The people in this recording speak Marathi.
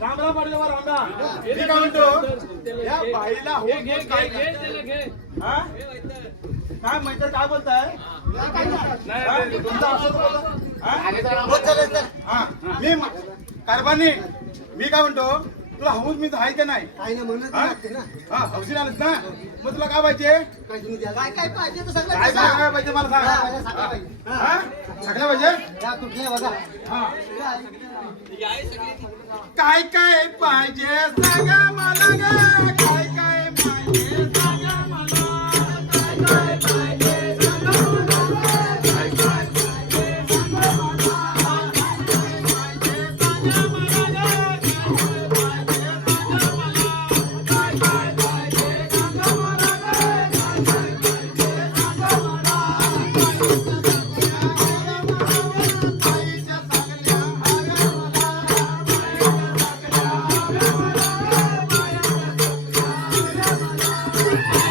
रामराम पाटील रामराम. मी काय म्हणतो. या बाईला हो काय हा? काय म्हणतात काय बोलताय? हा? तुमचं असं बोलता? हा? हा. मी कारभानी मी काय म्हणतो? तुला हौस मी आहे का नाही? हा? हा हौशी आलंच ना मग तुला काय पाहिजे? काय काय पाहिजे तर सगळं काय सांगा. काय पाहिजे मला हा, सांग सगळं पाहिजे. हा? सगळं पाहिजे? या कुठल्या बघा. हा. काय काय पाहिजे सांगा मला ग. काय काय पाहिजे सांगा मला. काय काय पाहिजे सांगा मला काय काय पाहिजे सांगा मला. काय काय पाहिजे सांगा मला. Thank you.